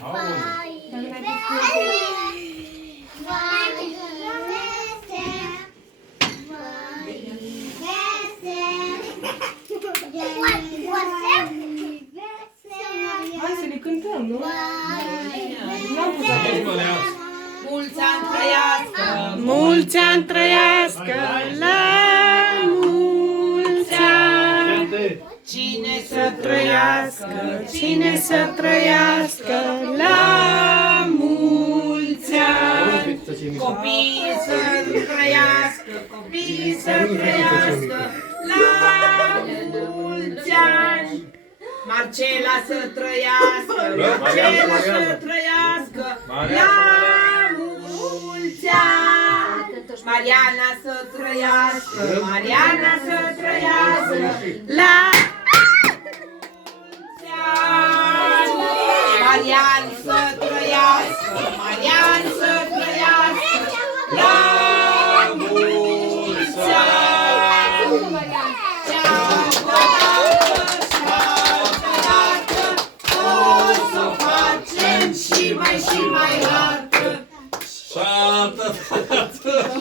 Hai să le cântăm, nu? N-am pus Mulți ani trăiască! mulți ani trăiască, la mulți ani. Cine Să trăiască, cine să trăiască, la mulți ani. Copiii să trăiască, copiii să trăiască, la mulți ani. Marcela să trăiască, Marcela să trăiască, la mulți ani. Mariana să trăiască, Mariana să trăiască, la mulți ani. Marian să trăiască, Marian să trăiască, la mulți ani. Și mai hartă. Șaptă, tată!